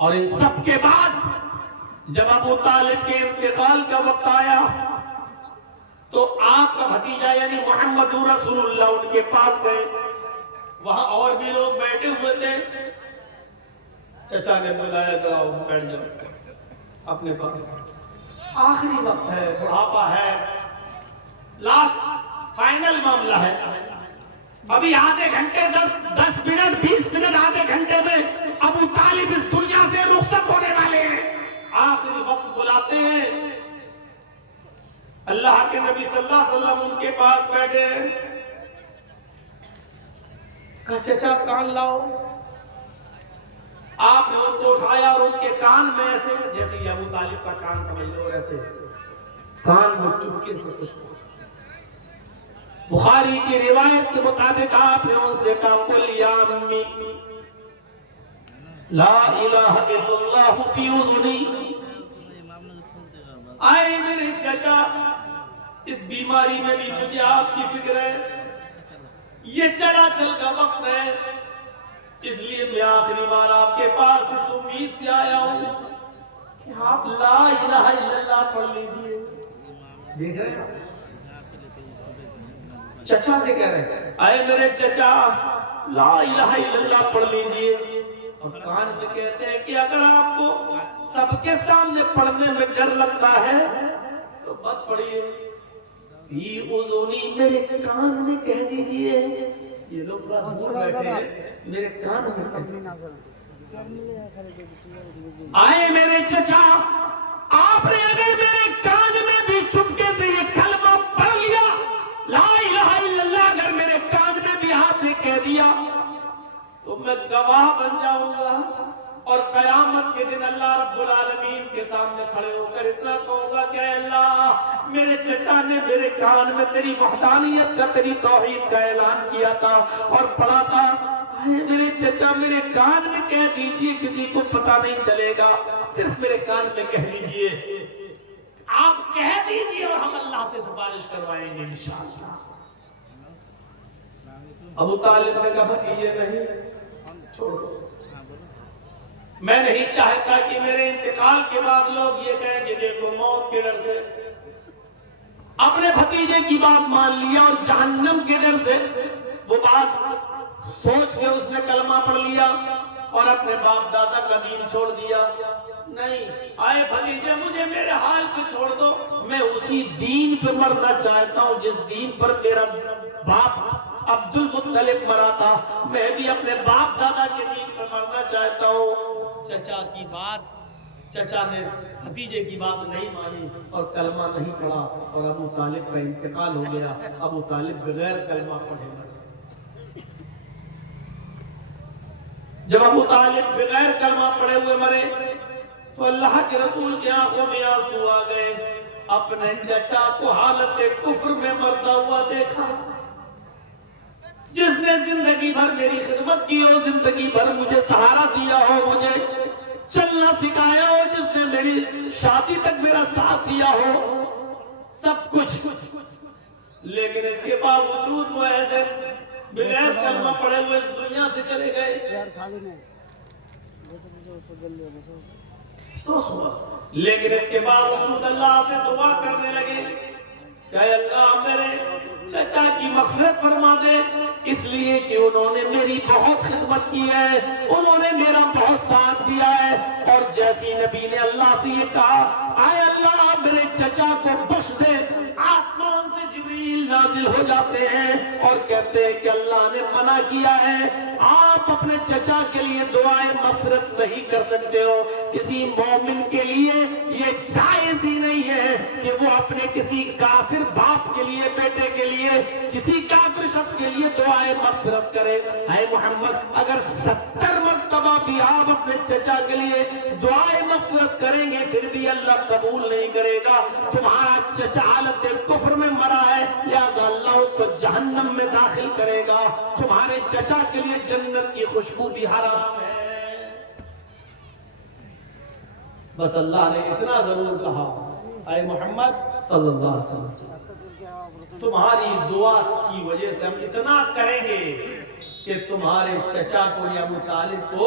اور ان سب کے بعد جب ابو طالب کے انتقال کا وقت آیا تو آپ کا بھتیجا یعنی محمد رسول اللہ ان کے پاس گئے. وہاں اور بھی لوگ بیٹھے ہوئے تھے. چچا نے بلایا جاؤ بیٹھ جاؤ اپنے پاس. آخری وقت ہے, بڑھاپا ہے, لاسٹ فائنل معاملہ ہے. ابھی آدھے گھنٹے 10 منٹ 20 منٹ آدھے گھنٹے میں ابو طالب اس دنیا سے رخصت ہونے والے ہیں. آخری وقت بلاتے ہیں. اللہ کے نبی صلی اللہ علیہ وسلم ان کے پاس بیٹھے ہیں. کہا چچا کان لاؤ. آپ نے ان کو اٹھایا اور ان کے کان میں ایسے جیسے یہ ابو طالب کا کان سمجھ لو ایسے کان میں چپکے سے کچھ. بخاری کی روایت کے مطابق آپ نے ان سے کہا قل یا امی لا الہ الا اللہ فی اذنی. آئے میرے چچا اس بیماری میں بھی مجھے آپ کی فکر ہے. یہ چلا چل کا وقت ہے, اس لیے میں آخری بار آپ کے پاس اس امید سے آیا ہوں کہ آپ لا الہ الا اللہ پڑھ لیجیے. دیکھ رہے ہیں چچا سے کہہ رہے ہیں اے میرے چچا لا الہ الا اللہ پڑھ لیجیے. اور کان میں کہتے ہیں کہ اگر آپ کو سب کے سامنے پڑھنے میں ڈر لگتا ہے تو مت پڑھیے. فی اذنی میرے کان سے کہہ دیجیے. یہ لوگ تھوڑا دور بیٹھے ہیں, میرے کان سے کہہ دیجیے. آئے میرے چچا آپ نے اگر میرے کان میں بھی چپکے سے یہ کلمہ پڑھ لیا لا الہ الا اللہ, اگر میرے کان میں بھی آپ نے کہہ دیا تو میں گواہ بن جاؤں گا اور قیامت کے دن اللہ رب العالمین کے سامنے کھڑے ہو کر اتنا کہوں گا کہ اے اللہ میرے چچا نے میرے کان میں تیری وحدانیت کا تیری توحید کا اعلان کیا تھا اور پڑھا تھا. میرے چچا میرے کان میں کہہ دیجئے, کسی کو پتہ نہیں چلے گا, صرف میرے کان میں کہہ دیجئے. آپ کہہ دیجئے اور ہم اللہ سے سفارش کروائیں گے انشاءاللہ. ابو طالب نے کہا بھتیجے نہیں چھوڑ دو. میں نہیں چاہتا کہ میرے انتقال کے بعد لوگ یہ کہیں کہ دیکھو موت کے ڈر سے اپنے بھتیجے کی بات مان لیا اور جہنم کے ڈر سے وہ بات سوچ کے اس نے کلمہ پڑھ لیا اور اپنے باپ دادا کا دین چھوڑ دیا. نہیں آئے بھتیجے مجھے میرے حال کو چھوڑ دو, میں اسی دین پر مرنا چاہتا ہوں جس دین پر میرا باپ عبد المطلب مرا تھا. میں بھی اپنے باپ دادا کے دین پر مرنا چاہتا ہوں. چچا کی بات, چچا نے بھتیجے کی بات نہیں مانی اور کلمہ نہیں پڑھا اور ابو طالب کا انتقال ہو گیا. ابو طالب بغیر کلمہ پڑھے مرے. جب ابو طالب بغیر کلمہ پڑھے ہوئے مرے تو اللہ کے رسول کی آنکھوں میں آنسو آ گئے. اپنے چچا کو حالت کفر میں مرتا ہوا دیکھا. جس نے زندگی بھر میری خدمت کی ہو, زندگی بھر مجھے سہارا دیا ہو, مجھے چلنا سکھایا ہو, جس نے میری شادی تک میرا ساتھ دیا ہو, سب کچھ, لیکن اس کے باوجود وہ ایسے بغیر کلمہ پڑھے ہوئے اس دنیا سے چلے گئے. افسوس ہوا, لیکن اس کے باوجود اللہ سے دعا کرنے لگے کہ اے اللہ میرے چچا کی مغفرت فرما دے, اس لیے کہ انہوں نے میری بہت خدمت کی ہے, انہوں نے میرا بہت ساتھ دیا ہے. اور جیسی نبی نے اللہ سے یہ کہا اے اللہ میرے چچا کو بخش دے, آسمان سے جبریل نازل ہو جاتے ہیں اور کہتے ہیں کہ اللہ نے منع کیا ہے, آپ اپنے چچا کے لیے دعائیں مغفرت نہیں کر سکتے ہو. کسی مومن کے لیے یہ جائز ہی نہیں ہے کہ وہ اپنے کسی کافر باپ کے لیے, بیٹے کے لیے, کسی کافر شخص کے لیے دعائیں مغفرت کرے. اے محمد اگر 70 مرتبہ بھی آپ اپنے چچا کے لیے دعائیں مغفرت کریں گے پھر بھی اللہ قبول نہیں کرے گا. تمہارا چچا حالت کفر میں مرا ہے, لہذا اللہ اس کو جہنم میں داخل کرے گا. تمہارے چچا کے لیے جنت کی خوشبو بھی حرام ہے. بس اللہ نے اتنا ضرور کہا اے محمد صلی اللہ علیہ وسلم تمہاری دعا کی وجہ سے ہم اتنا کریں گے کہ تمہارے چچا کو یا ابو طالب کو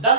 10